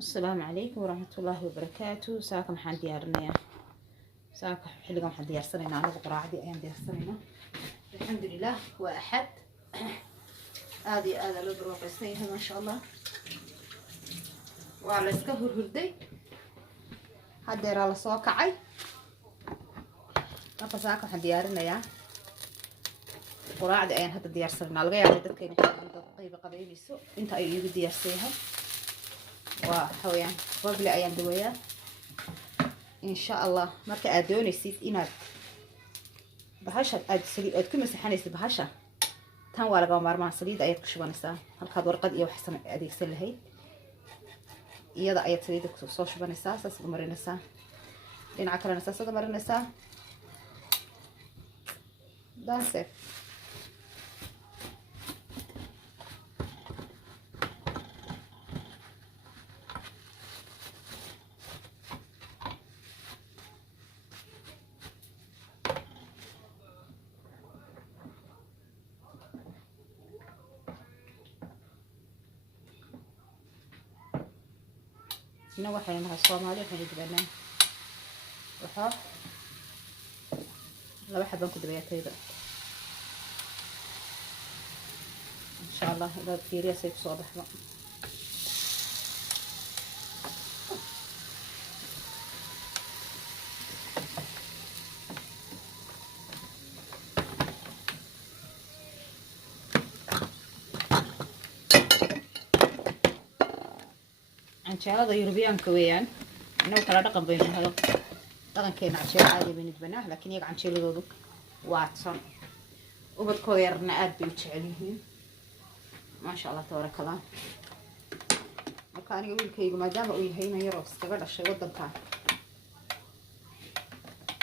السلام عليكم ورحمة الله وبركاته. ساكم حان ديارنا ساك حلقة حان ديار سنينا على قراعدي أيام ديار سنينا الحمد لله. وأحد هذه لو بروح سنينها ما شاء الله وعلى سكهر هردي هاد دير على صوكعي marka saaka waxaan diyaarinayaa quraacda ayaan hadda diyaarsanaa laga yaabo dadkeena dad qayb qabeynayso inta ay igu diyaarsayahay waa xawayaan qabli ayaan dawayaa insha Allah. marka aad doonaysid inaad bahasha aad saliid aad ku masaxanaysid bahasha tan waa laga maarmaan saliid ayaad ku shubanaysaa halkaad warqad iyo wax adeegsan lahayd iyada ayaad saliid ku soo shubanaysaa saas u marinaysaa dhinaca kalena saas u marinaysaa That's it. إنه واحد من الصومالي وحين يجبنا وحاف لا واحد بنكو دبيات هيدا إن شاء الله إذا كثير يسيب صباح بقى. عشان يوروبيان كويان إنه كلا رقم بين هذا طبعا كان عشان عادي بنتبناه لكن يقع نشيل ذوق واتسون وبدكو يرنا أدي وتشعليه ما شاء الله تبارك الله. وكان يقول كي ما دام أقول هينا يروح استقبل الشيء وضم كان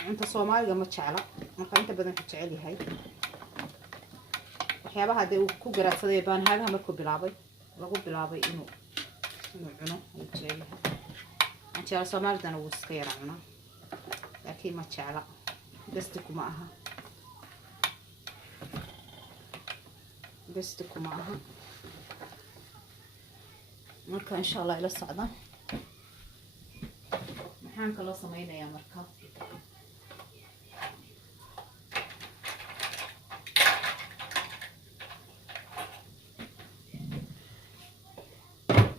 أنت صومالي ما تشعله ما كان أنت بدنا تشعلي هاي وحيابها هذا وكوجرات صديبان هذا هم كوبلابي لقوا بلابي إنه عنو وتشعليها أنت على صومالي ده نوس كير عنو لكن ما تشعله دستكم معها دستكم معها marka insha Allah ila socda maxaan kala sameeynaa marka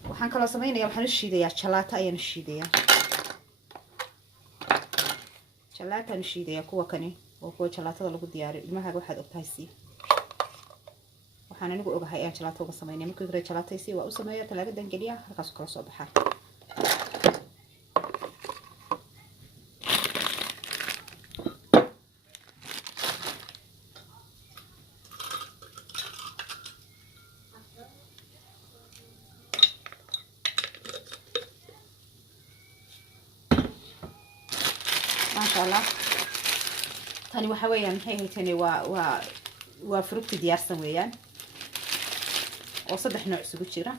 waxaan kala sameeynaa waxaan shiidayaa jalaato ayaan shiidayaa jalaataan shiidayaa kuwa kani oo kuwa jalaatada lagu diyaariyo ilmaha waxaad ogtahay si waxaan anigu ogahay aan jalaato uga sameeynay markii hore jalaataysi waa u sameeyaa talaagadan galiya halkaas kala soo baxaa ما شاء الله tani waxa weeyaan maxay haytani waa fruit diyaarsan weeyaan oo saddex nooc isugu jira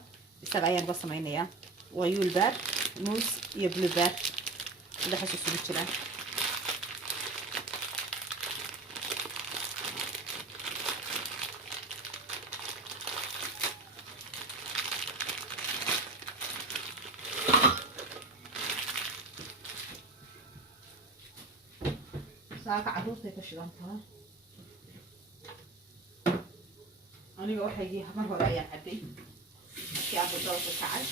isaga ayaan uga samaynayaa waa yulbaar muus iyo blueberry saddexdaas isugu jira saaka caruurtay ka shidan tahay aniga waxay mar hore ayaan caday markii aan dadka kacay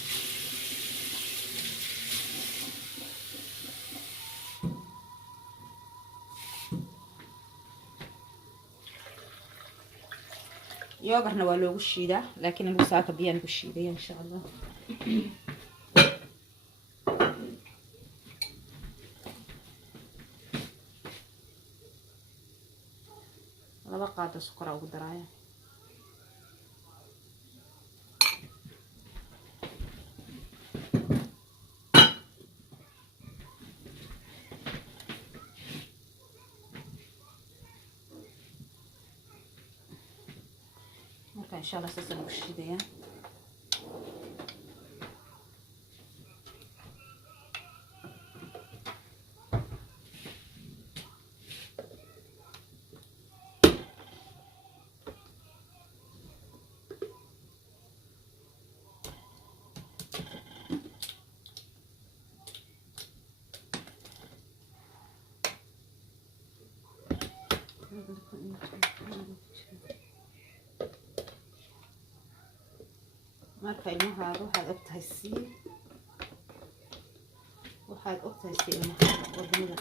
yoogarna waa loogu shiidaa laakiin anigu saaka biyaan ku shiidaya insha Allah laba qaado sokor ugu daraaya marka insha Allah sasaan u shiidaya marka ilmahaaga waxaad ogtahay sii ilmaha wadnida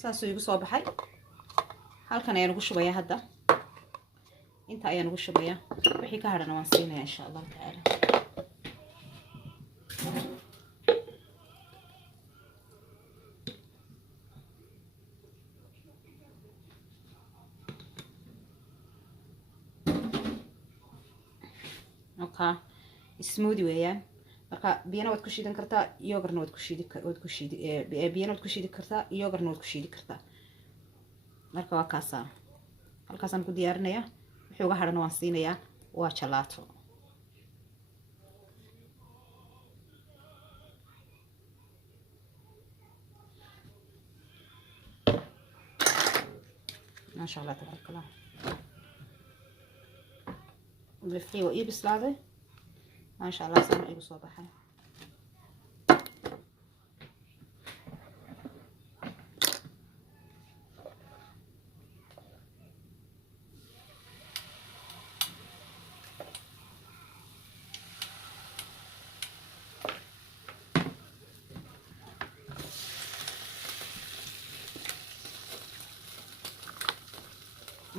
saasuu igu soo baxay. halkan ayaan ugu shubayaa hadda. inta ayaan ugu shubayaa. wixii ka hadhana waan siinayaa insha Allah taala. smoothie weeyaan. marka biyana waad ku shiidan kartaa, yogurtna waad ku shiidi kartaa, yogurtna waad ku shiidi kartaa. marka waa kaasa. halkaasaan ku diyaarinayaa. wixii uga hadhana waan siinayaa. waa jalaato. ما شاء الله تبارك الله. الفري وإيبس لعبه ما شاء الله سامع إيبس صباحا.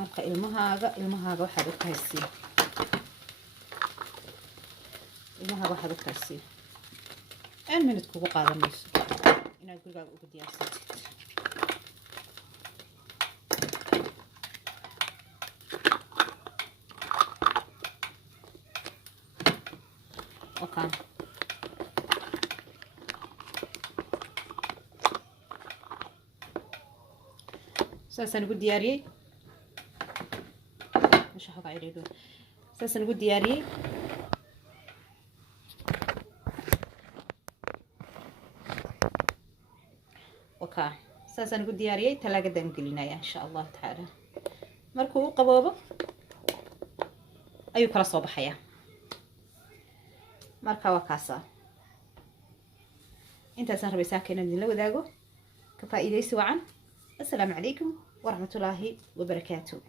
marka ilmahaaga waxaad u kahaysiin. ilmahaaga waxaad u kahaysiin. aan minute kugu qaadanayso inaad gurigaaga ugu diyaarsatid. okay. saasaan ugu diyaariyey. ساسن قد ياري وكا ساسن قد ياري تلاقي دنقلنا إن شاء الله تعالى. مركو قبوبة أيو كلا صباحية مركا وكاسا. انت سهر بساكن من لو ذاقو كفائدة سواعا. السلام عليكم ورحمة الله وبركاته.